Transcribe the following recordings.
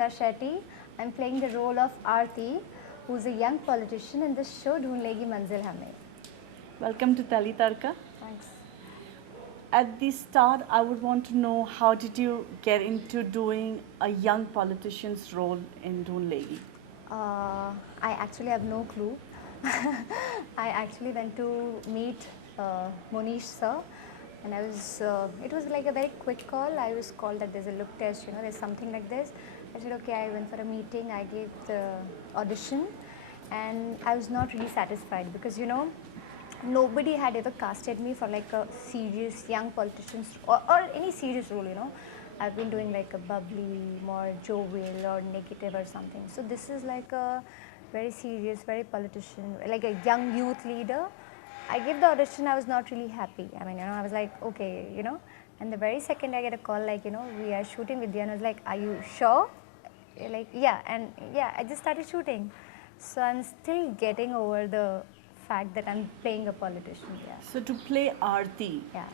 Namrita Shetty. I'm playing the role of Aarti, who's a young politician in the show Dhoon Legi Manzil Hame. Welcome to TellyTadka. Thanks. At the start, I would want to know how did you get into doing a young politician's role in Dhoon Legi? I actually have no clue. I actually went to meet Monish sir, and it was like a very quick call. I was called that there's a look test, there's something like this. I said, okay, I went for a meeting, I gave the audition, and I was not really satisfied because, nobody had ever casted me for like a serious young politician or any serious role, I've been doing like a bubbly, more jovial or negative or something. So this is like a very serious, very politician, like a young youth leader. I gave the audition, I was not really happy. I mean, I was like, okay, and the very second I get a call like, we are shooting with you, and I was like, are you sure? Like, yeah, and yeah, I just started shooting. So I'm still getting over the fact that I'm playing a politician, yeah. So to play Aarti, Yeah.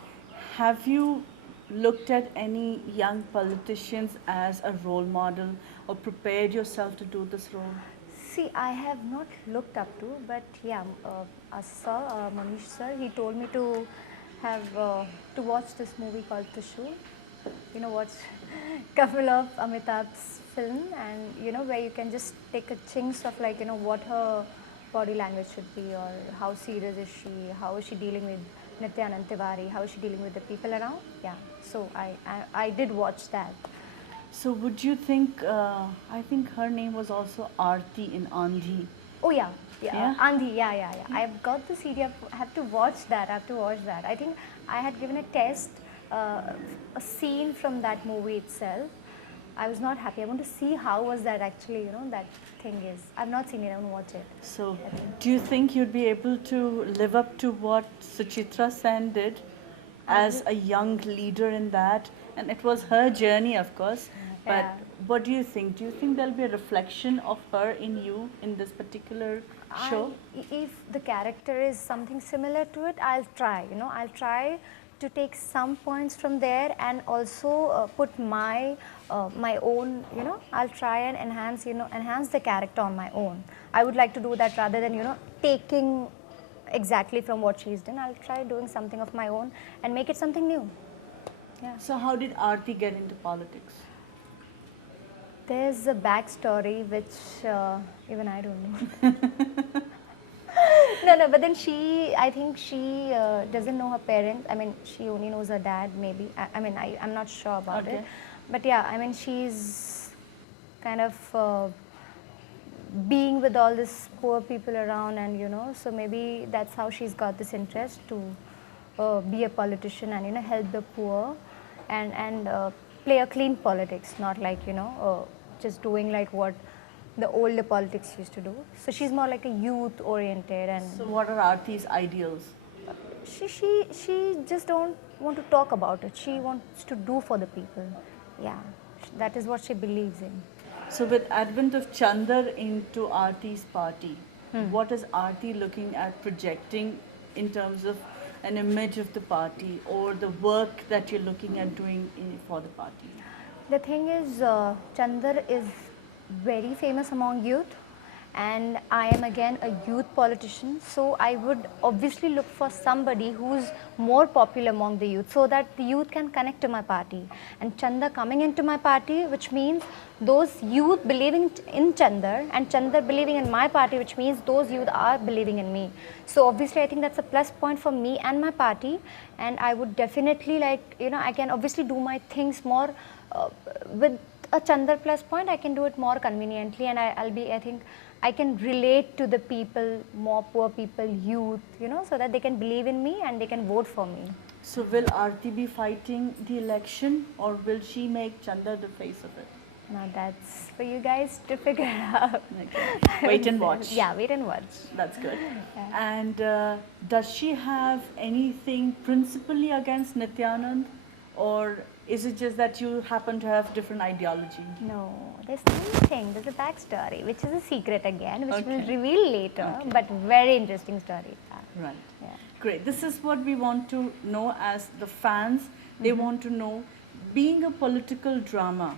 have you looked at any young politicians as a role model or prepared yourself to do this role? See, I have not looked up to, but yeah, sir, Manish sir, he told me to have to watch this movie called Trishul. Watch couple of Amitabh's film, and where you can just take a chinks of like what her body language should be, or how serious is she, how is she dealing with Nityanand Tiwari, how is she dealing with the people around. Yeah, so I did watch that. So would you think, I think her name was also Aarti in Andhi. Oh yeah, Yeah? Andhi, yeah. I've got the CD. I have to watch that. I think I had given a test, a scene from that movie itself. I was not happy. I want to see how was that actually. That thing is. I've not seen it. I want to watch it. So do you think you'd be able to live up to what Suchitra Sen did as a young leader in that? And it was her journey, of course. But Yeah. what do you think? Do you think there'll be a reflection of her in you in this particular show? If the character is something similar to it, I'll try. I'll try to take some points from there and also put my own. I'll try and enhance the character on my own. I would like to do that rather than taking exactly from what she's done. I'll try doing something of my own and make it something new. Yeah. So how did Aarti get into politics? There's a backstory which even I don't know. No, but then I think she doesn't know her parents. I mean, she only knows her dad, maybe. I'm not sure about it. But yeah, I mean, she's kind of being with all these poor people around, and so maybe that's how she's got this interest to be a politician and help the poor and play a clean politics, not like just doing like what the older politics used to do. So she's more like a youth oriented, and So what are Aarti's ideals? she just don't want to talk about it. She wants to do for the people. Yeah, that is what she believes in. So with advent of Chandar into Aarti's party, what is Aarti looking at projecting in terms of an image of the party or the work that you're looking at doing for the party? The thing is, Chandar is very famous among youth, and I am again a youth politician, so I would obviously look for somebody who's more popular among the youth so that the youth can connect to my party. And Chandar coming into my party, which means those youth believing in Chandar and Chandar believing in my party, which means those youth are believing in me. So obviously I think that's a plus point for me and my party, and I would definitely I can obviously do my things more with a Chandar plus point. I can do it more conveniently, and I think I can relate to the people, more poor people, youth, so that they can believe in me and they can vote for me. So will Aarti be fighting the election, or will she make Chandar the face of it? Now that's for you guys to figure out. Okay. Wait and watch. Yeah, wait and watch. That's good. Yeah. And does she have anything principally against Nityanand, or is it just that you happen to have different ideology? No, there's something, there's a backstory, which is a secret again, which we'll reveal later, but very interesting story. Right. Yeah. Great. This is what we want to know as the fans. They want to know, being a political drama,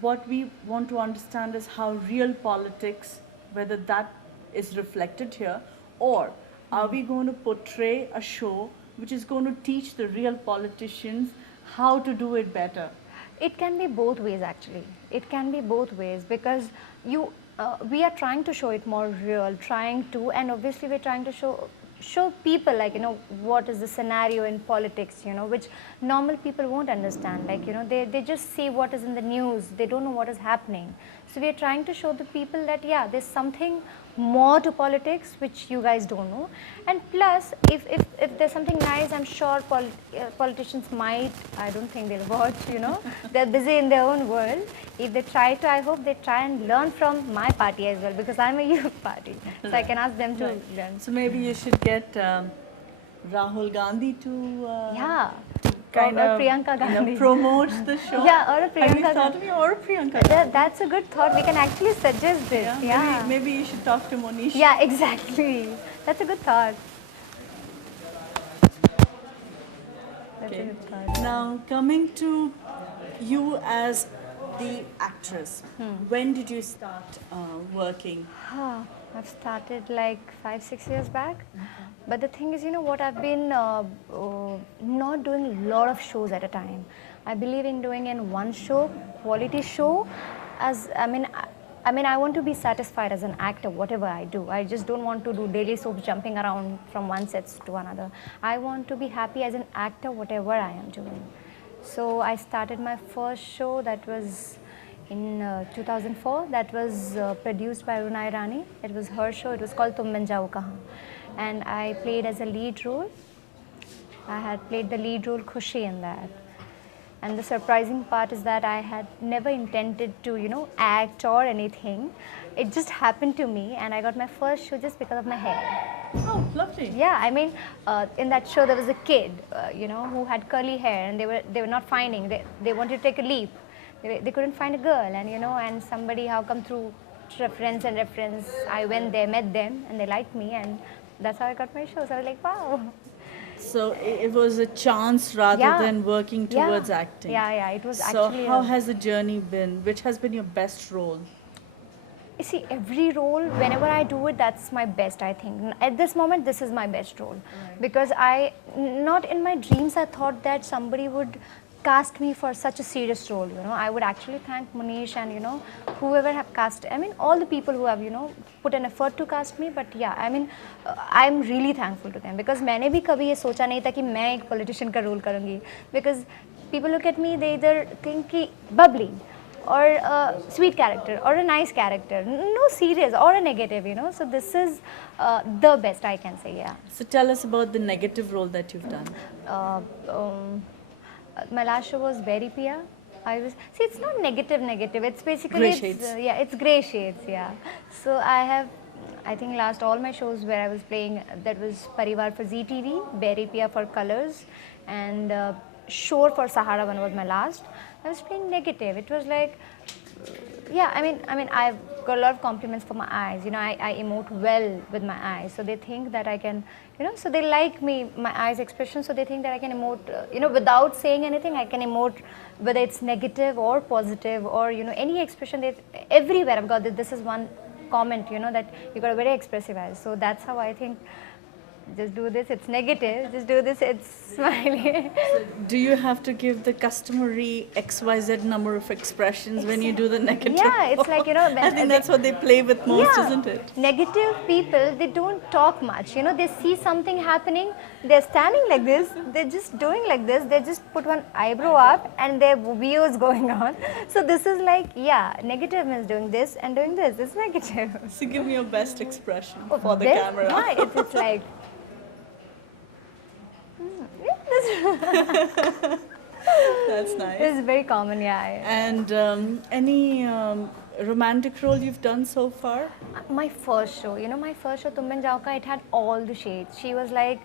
what we want to understand is how real politics, whether that is reflected here, or are we going to portray a show which is going to teach the real politicians how to do it better? It can be both ways actually. It can be both ways because we are trying to show it more real, trying to, and obviously we're trying to show people like what is the scenario in politics, which normal people won't understand. Like they just see what is in the news. They don't know what is happening. So we are trying to show the people that yeah, there's something more to politics which you guys don't know. And plus, if there's something nice, I'm sure politicians might, I don't think they'll watch, they're busy in their own world. If they try to, I hope they try and learn from my party as well, because I'm a youth party, so I can ask them to learn. So maybe you should get Rahul Gandhi to Yeah. kind or of Priyanka Gandhi. promote the show. Yeah, or a Priyanka Have you thought Gandhi. of me or Priyanka Gandhi? That's a good thought. We can actually suggest this. Yeah. Maybe you should talk to Monish. Yeah, exactly. That's a good thought. That's a good thought. Now, coming to you as the actress, when did you start working? I've started like 5-6 years back. But the thing is, what, I've been not doing a lot of shows at a time. I believe in doing in one show, quality show. I want to be satisfied as an actor, whatever I do. I just don't want to do daily soaps jumping around from one set to another. I want to be happy as an actor, whatever I am doing. So I started my first show, that was in 2004. That was produced by Runai Rani. It was her show. It was called Tum Bin Jao Kahan. And I played as a lead role. I had played the lead role Khushi in that. And the surprising part is that I had never intended to, act or anything. It just happened to me, and I got my first show just because of my hair. Oh, lovely. Yeah, in that show there was a kid, who had curly hair, and they were not finding. They wanted to take a leap. They couldn't find a girl, and and somebody how come through reference, I went there, met them, and they liked me, and that's how I got my show. So I was like, wow. So it was a chance rather than working towards acting. Yeah, it was so actually. So how has the journey been? Which has been your best role? You see, every role, whenever I do it, that's my best, I think. At this moment, this is my best role. Right. Because not in my dreams, I thought that somebody would cast me for such a serious role, I would actually thank Monish and, whoever have cast, all the people who have, put an effort to cast me, but yeah, I'm really thankful to them, because मैंने भी कभी ये सोचा नहीं था कि मैं एक politician का role करूँगी, because people look at me, they either think कि bubbly, or a sweet character, or a nice character, no serious, or a negative, so this is the best I can say, yeah. So tell us about the negative role that you've done. My last show was Berry Pia. It's not negative, it's basically, grey shades. It's grey shades, yeah. So I think last all my shows where I was playing, that was Parivar for ZTV, Berry Pia for Colors, and Shore for Sahara One was my last. I was playing negative. It was like, yeah, I've got a lot of compliments for my eyes. I emote well with my eyes. So they think that I can, so they like me, my eyes expression. So they think that I can emote, without saying anything, I can emote, whether it's negative or positive or, any expression. Everywhere I've got this is one comment, that you got a very expressive eyes. So that's how I think. Just do this, it's negative. Just do this, it's smiley. So do you have to give the customary XYZ number of expressions when you do the negative? Yeah, it's like, I think that's what they play with most, isn't it? Negative people, they don't talk much. They see something happening, they're standing like this, they're just doing like this, they just put one eyebrow up and their views going on. So this is like, yeah, negative means doing this and doing this. It's negative. So give me your best expression for the camera. Yeah, it's like. That's nice. It's very common, yeah. And any romantic role you've done so far? My first show, Tum Bin Jao Ka, it had all the shades. She was like,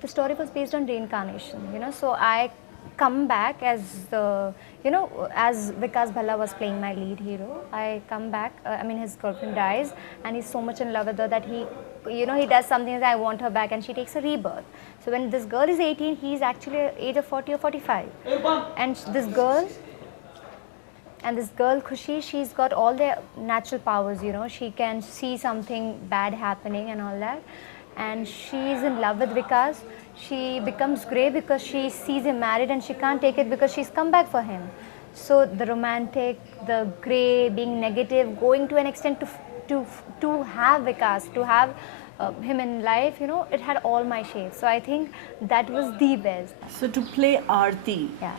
the story was based on reincarnation, so I come back as the, as Vikas Bhalla was playing my lead hero. I come back, his girlfriend dies and he's so much in love with her that he does something that I want her back, and she takes a rebirth. So when this girl is 18, he's actually age of 40 or 45. And this girl, And this girl Khushi, she's got all the natural powers, you know. She can see something bad happening and all that. And she's in love with Vikas. She becomes grey because she sees him married and she can't take it because she's come back for him. So the romantic, the grey, being negative, going to an extent to have Vikas, to have him in life, you know, it had all my shades. So I think that was the best. So to play Aarti, Yeah.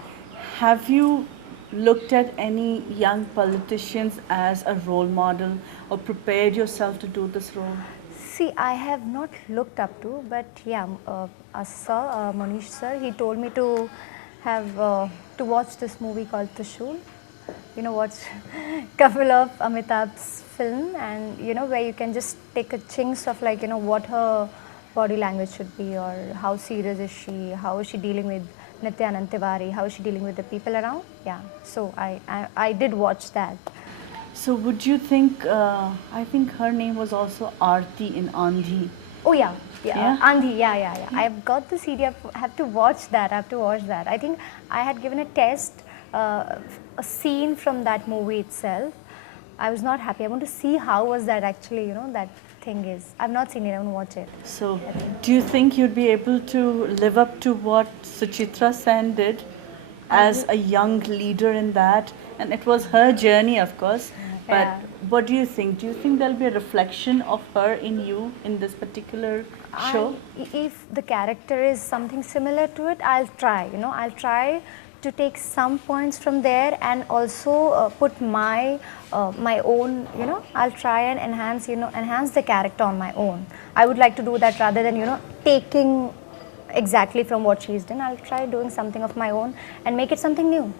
have you looked at any young politicians as a role model or prepared yourself to do this role? See, I have not looked up to, but yeah, sir, Monish sir, he told me to have to watch this movie called Trishul. You know, watch couple of Amitabh's film, and you know where you can just take a chinks of like, you know, what her body language should be, or how serious is she, how is she dealing with Nityanand Tiwari, how is she dealing with the people around. Yeah, so I did watch that. So would you think, I think her name was also Aarti in Andhi. Oh yeah, yeah, Yeah? Andhi, yeah. I've got the CD. I have to watch that. I think I had given a test, a scene from that movie itself. I was not happy. I want to see how was that actually. You know, that thing is. I've not seen it. I want to watch it. So do you think you'd be able to live up to what Suchitra Sen did as a young leader in that? And it was her journey, of course. But Yeah. what do you think? Do you think there'll be a reflection of her in you in this particular show? If the character is something similar to it, I'll try. You know, I'll try to take some points from there and also put my my own. You know, I'll try and enhance. You know, enhance the character on my own. I would like to do that rather than, you know, taking exactly from what she's done. I'll try doing something of my own and make it something new.